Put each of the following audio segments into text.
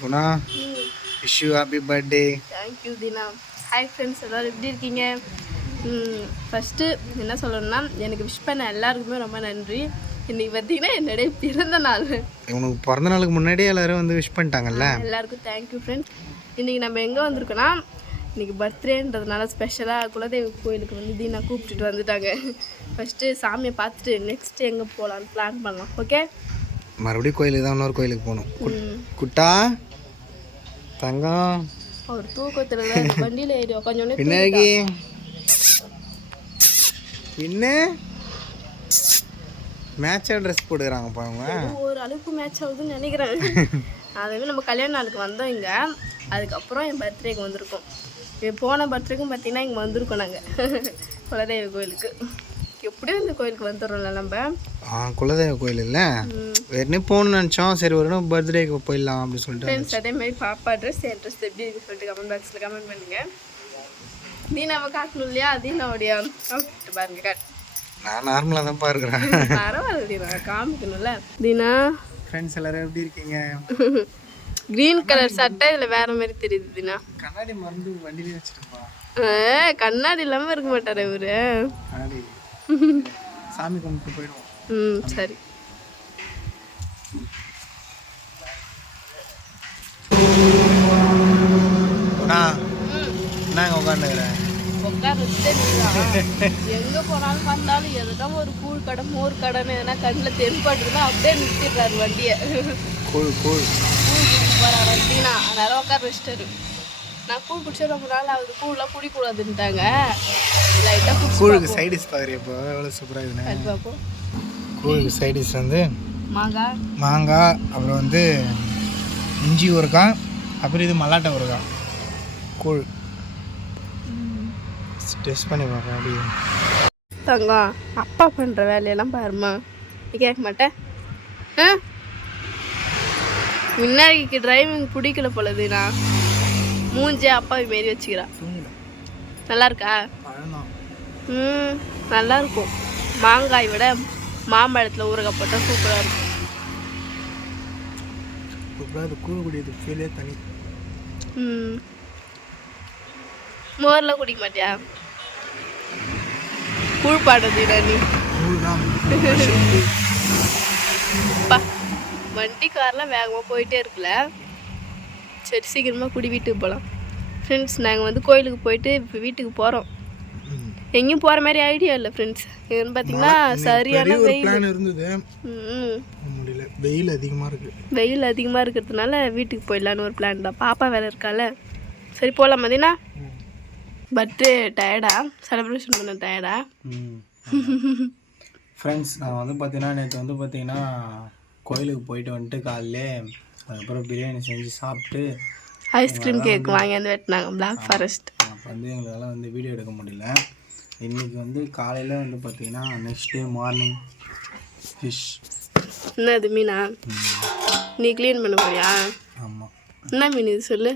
Guna wish you happy birthday. Thank you Dina. Hi friends, எல்லோரும் எப்படி இருக்கீங்க? ஃபஸ்ட்டு என்ன சொல்லணும்னா, எனக்கு விஷ் பண்ண எல்லாருக்குமே ரொம்ப நன்றி. இன்றைக்கி பார்த்தீங்கன்னா என்னுடைய பிறந்த நாள். உனக்கு பிறந்த நாளுக்கு முன்னாடியே எல்லோரும் வந்து விஷ் பண்ணிட்டாங்கல்ல. எல்லாருக்கும் தேங்க்யூ ஃப்ரெண்ட்ஸ். இன்றைக்கி நம்ம எங்கே வந்திருக்கோன்னா, இன்றைக்கி பர்த்டேன்றதுனால ஸ்பெஷலாக குலதெய்வ கோயிலுக்கு வந்து தீனா கூப்பிட்டுட்டு வந்துட்டாங்க. ஃபஸ்ட்டு சாமியை பார்த்துட்டு நெக்ஸ்ட்டு எங்கே போகலான்னு பிளான் பண்ணலாம். ஓகே, மறுபடியும் கோயிலுக்கு தான், இன்னொரு கோயிலுக்கு போகணும். குட்டா தங்கம் அவர் தூக்கத்தில் வண்டியில் ஏறி உட்காந்தோடனே பின்னாடி பின்ன மேட்சாக ட்ரெஸ் போட்டுக்கிறாங்கப்பா அவங்க. ஒரு அளவுக்கு மேட்ச் ஆகுதுன்னு நினைக்கிறேன். அதுவே நம்ம கல்யாண நாளுக்கு வந்தோம் இங்கே, அதுக்கப்புறம் என் பர்த்டேக்கு வந்திருக்கோம். போன பர்த்டேக்கும் பார்த்தீங்கன்னா இங்கே வந்திருக்கோம் நாங்கள் குலதெய்வ கோயிலுக்கு. எப்படியும் இந்த கோயிலுக்கு வந்துடுறோம்ல நம்ம. குலதெய்வ கோயில் இல்லை, வேறுனே போகணும்னு நினச்சோம். சரி ஒரு பர்த்டேக்கு போயிடலாம் அப்படின்னு சொல்லிட்டு. ஃப்ரெண்ட்ஸ், அதேமாதிரி பாப்பா ட்ரெஸ் என் ட்ரெஸ் எப்படி இருக்குன்னு சொல்லிட்டு கமெண்ட் பாக்ஸில் கமெண்ட் பண்ணுங்கள். தீனாவை காட்டணும் இல்லையா? தீனாவுடைய அவுட்ஃபிட் பாருங்க. காட்டு. நான் நார்மலாக தான் பார்க்குறேன். பரவாயில்ல தீனா, காமிக்கணும்ல. தீனா ஃப்ரெண்ட்ஸ் எல்லாரும் எப்படி இருக்கீங்க? க்ரீன் கலர் சட்டை இதில் வேற மாதிரி தெரியுது. தீனா கண்ணாடி மறந்து வண்டியிலே வச்சுருப்பா. கண்ணாடி இல்லாமல் இருக்க மாட்டார் இவரு. கண்ணாடி சாமி கும்பிட்டு போயிடுவோம். சரி. நாங்கள் உட்காந்துக்கிறேன். எங்கே போனாலும் வந்தாலும் எதுனா ஒரு கூழ் கடை மோர் கடைன்னு எதனா கண்ணில் தென்பட்டுதுன்னா அப்படியே நிறுத்திடுறாரு வண்டியை. கூழ் கூழ் குடிச்சு போகிறார் வண்டினா, அதனால உட்கார வச்சிட்டாரு. நான் கூழ் குடிச்சா ரொம்ப நாள் ஆகுது, கூழ்லாம் குடிக்கூடாதுன்ட்டாங்க. லைட்டாக கூழுக்கு சைடிஷ் பார்க்குறேன். இப்போ எவ்வளோ சூப்பராக இருக்குண்ணே. அது பார்ப்போம். கூழுக்கு சைடிஷ் வந்து மாங்காய், அப்புறம் வந்து இஞ்சி ஊறுகாய், அப்புறம் இது மல்லாட்டை ஊறுகாய். கூழ் டெஸ்ட் பண்ணி பார்ப்பேன். அப்படி தங்கம் அப்பா பண்ணுற வேலையெல்லாம் பாருமா, நீ கேட்க மாட்டேன். முன்னாடிக்கு டிரைவிங் பிடிக்கல போலதுண்ணா, மூஞ்சே அப்பாவி மாரி வச்சுக்கிறா. நல்லா இருக்கா? நல்லா இருக்கும். மாங்காய் விட மாம்பழத்தில் ஊறுகாய் போட்டால் சூப்பராக இருக்கும். கூழ் குடியது ஃபீலே தனி. மோர்லாம் குடிக்க மாட்டியா? கூழ் பாடுறதுடா நீ. வண்டி கார்லாம் வேகமாக போயிட்டே இருக்குல்ல. சரி, சீக்கிரமாக குடி வீட்டுக்கு போகலாம். ஃப்ரெண்ட்ஸ், நாங்கள் வந்து கோயிலுக்கு போயிட்டு இப்போ வீட்டுக்கு போகிறோம். எங்கேயும் போகிற மாதிரி ஐடியா இல்லை ஃப்ரெண்ட்ஸ். ஏன்னு பார்த்தீங்கன்னா சரியான வெயில் இருந்தது. வெயில் அதிகமாக இருக்குது. வெயில் அதிகமாக இருக்கிறதுனால வீட்டுக்கு போயிடலான்னு ஒரு பிளான் தான். பாப்பா வேலை இருக்கால. சரி போகலாம். மதினா பர்த்டே டயர்டா? செலிப்ரேஷன் பண்ண டயர்டா? ஃப்ரெண்ட்ஸ், நான் வந்து பார்த்தீங்கன்னா நேற்று வந்து பார்த்தீங்கன்னா கோயிலுக்கு போயிட்டு வந்துட்டு காலையிலே, அதுக்கப்புறம் பிரியாணி செஞ்சு சாப்பிட்டு ஐஸ்கிரீம் கேக் வாங்கி வந்து வெட்டினாங்க, பிளாக் ஃபாரஸ்ட். அப்போ வந்து எங்களால் வந்து வீடியோ எடுக்க முடியல. இன்றைக்கி வந்து காலையில் வந்து பார்த்தீங்கன்னா நெக்ஸ்ட் டே மார்னிங் ஃபிஷ். என்னது மீனா? நீ க்ளீன் பண்ண போறியா? ஆமாம். என்ன மீன் இது சொல்லு?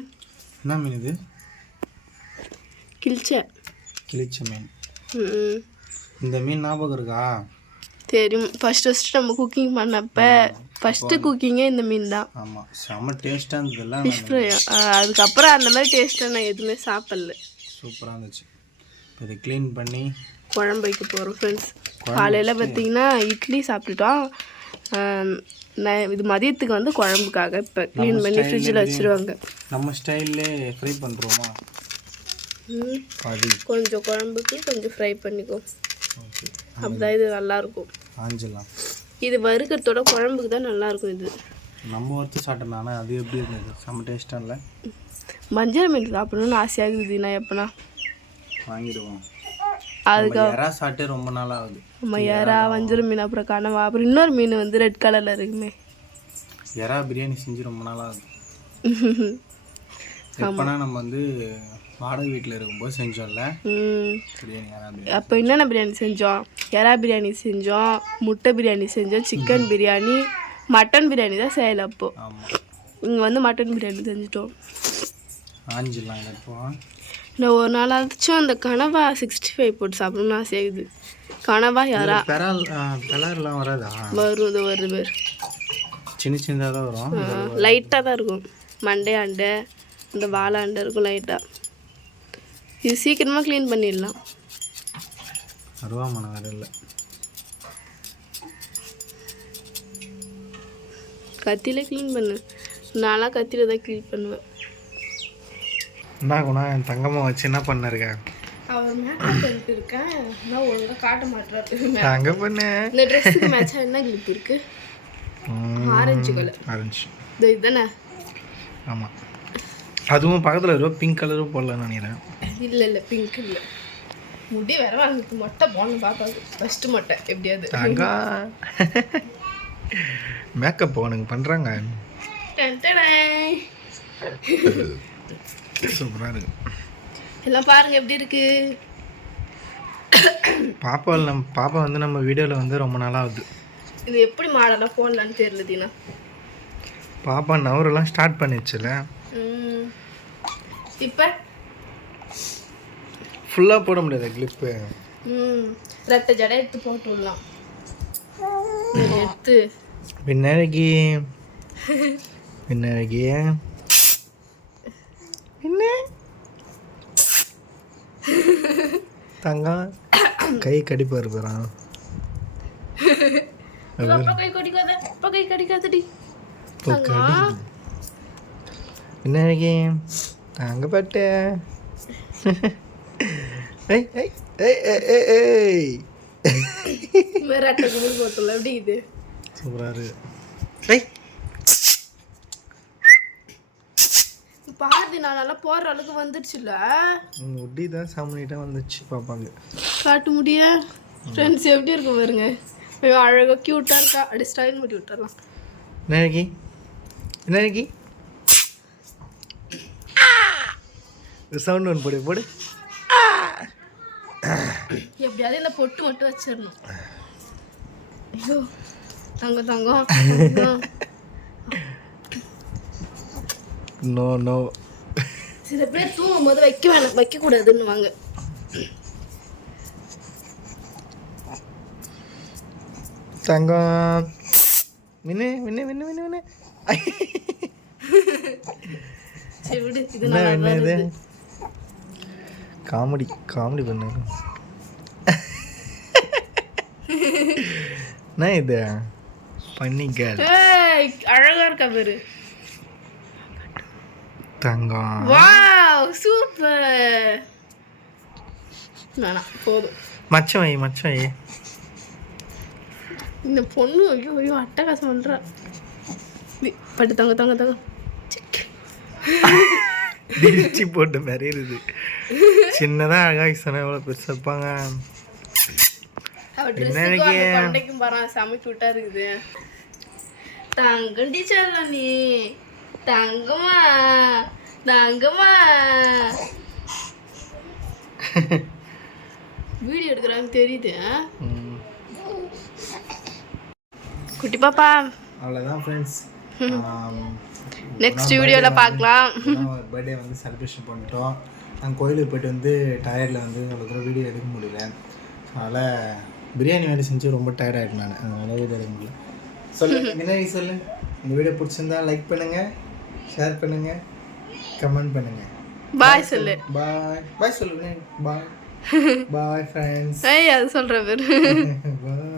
என்ன மீன் இது? கிழிச்ச மீன். இந்த மீன் ஞாபகம் இருக்கா? தெரியும். ஃபஸ்ட்டு நம்ம குக்கிங் பண்ணப்போ ஃபஸ்ட்டு குக்கிங்கே இந்த மீன் தான். ஆமாம், செம்ம டேஸ்ட்டாக இருந்ததுலாம். Fish fry. அதுக்கப்புறம் அந்த மாதிரி டேஸ்ட்டாக நான் எதுவுமே சாப்பிடல. சூப்பராக இருந்துச்சு. இப்போ இதை க்ளீன் பண்ணி குழம்பு வைக்க போகிறோம் ஃப்ரெண்ட்ஸ். காலையில் பார்த்தீங்கன்னா இட்லி சாப்பிட்டுட்டோம். நான் இது மதியத்துக்கு வந்து குழம்புக்காக இப்போ க்ளீன் பண்ணி ஃப்ரிட்ஜில் வச்சுருவாங்க. நம்ம ஸ்டைல்லே ஃப்ரை பண்ணுறோமா? கொஞ்சம் குழம்புக்கு கொஞ்சம் ஃப்ரை பண்ணிக்கோ, அப்படிதான் இது நல்லாயிருக்கும். இது வறுக்கிறதோட குழம்புக்கு தான் நல்லாயிருக்கும். இது நம்ம வறுத்து சாப்பிட்டோம்னா அது எப்படி இருந்தது? செம்ம டேஸ்ட்டாக இல்லை? மஞ்சள் மீன் சாப்பிடணும்னு ஆசையாக இருக்குது. நான் எப்போனா வாங்கிடுவோம். அதுக்கு எறா சாப்பிட்டு ரொம்ப நாள் ஆகுது. நம்ம எறா, வஞ்சரம் மீன், அப்புறம் கனவா, அப்புறம் இன்னொரு மீன் வந்து ரெட் கலரில் இருக்குமே. எறா பிரியாணி செஞ்சு ரொம்ப நாள் ஆகுது. எப்போனா நம்ம வந்து வாடகை வீட்டில் இருக்கும்போது செஞ்சோம்ல பிரியாணி. அப்போ என்னென்ன பிரியாணி செஞ்சோம்? எறா பிரியாணி செஞ்சோம், முட்டை பிரியாணி செஞ்சோம், சிக்கன் பிரியாணி, மட்டன் பிரியாணி தான் செய்யலை. அப்போது இங்கே வந்து மட்டன் பிரியாணி செஞ்சுட்டோம். ஆஞ்சிடலாம். இப்போ நான் ஒரு நாளாச்சும் அந்த கனவா 65 போட்டு சாப்பிடணும்னு ஆசையாகுது. கனவா யாரா கலர்லாம் வராதா? வரும். இது வருது பேர் சின்ன சின்னதாக தான் வரும். லைட்டாக தான் இருக்கும். மண்டையாண்டை இந்த வாழாண்டை இருக்கும் லைட்டாக. இது சீக்கிரமாக க்ளீன் பண்ணிடலாம். அருவாமனை வேறு இல்லை. கத்தியில் க்ளீன் பண்ணு. நான்லாம் கத்தியில் தான் க்ளீன் பண்ணுவேன். என்ன குணா என் தங்கம்மா வச்சு என்ன பண்ணிருக்கேன்? அவர் மேக்கப் பண்ணிட்டு இருக்கேன், ஆனால் ஒழுங்காக காட்ட மாட்டாரு. அங்கே பண்ணு. இந்த ட்ரெஸ்ஸுக்கு மேட்சாக என்ன கிளிப் இருக்கு? Orange colour. ஆரஞ்சு இதுதானே? ஆமாம். அதுவும் பக்கத்தில் இருக்கும் பிங்க் கலரும் போடலான்னு நினைக்கிறேன். இல்லை இல்லை, பிங்க் இல்லை. முடி வேற வாங்கிட்டு மொட்டை போடணும் பாப்பாவுக்கு. ஃபஸ்ட்டு மொட்டை எப்படியாவது. அங்கே மேக்கப் அவனுங்க பண்ணுறாங்க. சூப்பராக இருக்கு. எல்லாம் பாருங்க எப்படி இருக்கு. பாப்பா வந்து நம்ம வீடியோவில் வந்து ரொம்ப நாளாக ஆகுது. இது எப்படி மாடலாம் போடலான்னு தெரியல தீனா. பாப்பா நவரெல்லாம் ஸ்டார்ட் பண்ணிடுச்சுல. இப்போ ஃபுல்லாக போட முடியாது கிளிப்பு. ரெட்டை ஜடை எடுத்து போட்டு விடலாம். எடுத்து பின்னாடி என்ன தங்கம் கை கடிப்பா இருப்பான். கை கடிக்காதடி. பின்னாடி தங்க பட்டு ரெட்டை குளிர் போட்டுல எப்படி இது சூப்பராக இருக்கு. பாரதி நான் நல்லா போடுற அளவுக்கு வந்துடுச்சுல்ல. முடி தான் சாமிட்டாக வந்துச்சு பாப்பாங்க. காட்டு முடிய ஃப்ரெண்ட்ஸ் எப்படி இருக்கு பாருங்க. அழகாக க்யூட்டாக இருக்கா. அப்படி ஸ்டைல் முடி விட்டுறலாம். என்னைக்கு சவுண்ட் ஒன்று போடு. எப்படியாவது இந்த பொட்டு மட்டும் வச்சிடணும். ஐயோ தங்கம். நோ சில பேர் தூங்கும் போது வைக்கக்கூடாதுன்னு வாங்க. தங்கம் வின்னு சரி விடு. இது காமெடி பண்ணு. என்ன இது பண்ணிக்க அழகா இருக்கா பேரு. தங்கம் வாவ் சூப்பர். நானா போதும். மச்சம் வை. இந்த பொண்ணு ஐயோ அட்டகாசம் பண்றா. பட்டு தங்க டிச்சி போட்டு மறையிறது. சின்னதாக அழகாக சொன்ன எவ்வளோ பெருசாக இருப்பாங்க. பண்டைக்கும் பாரு சமைச்சு விட்டா இருக்குது. தங்கம் டீச்சர் நீ தங்கம்மா வீடியோ எடுக்கிறான்னு தெரியுது. குட்டி பாப்பா அவ்வளோதான் ஃப்ரெண்ட்ஸ். நெக்ஸ்ட் வீடியோவில் பார்க்கலாம். பர்த்டே வந்து செலிப்ரேஷன் பண்ணிட்டோம். நாங்கள் கோயிலுக்கு போய்ட்டு வந்து டயர்டில் வந்து அவ்வளோ தூரம் வீடியோ எடுக்க முடியல. அதனால் பிரியாணி வேறு செஞ்சு ரொம்ப டயர்ட் ஆகிட்டேன் நான். அதனால் வீடியோ எடுக்க முடியல. வினய் சொல்லு. இந்த வீடியோ பிடிச்சிருந்தா லைக் பண்ணுங்கள், ஷேர் பண்ணுங்கள், கமெண்ட் பண்ணுங்கள். பாய் சொல்லு. பாய் சொல்லு வினய். Bye friends. அது சொல்கிற பேர். பாய்.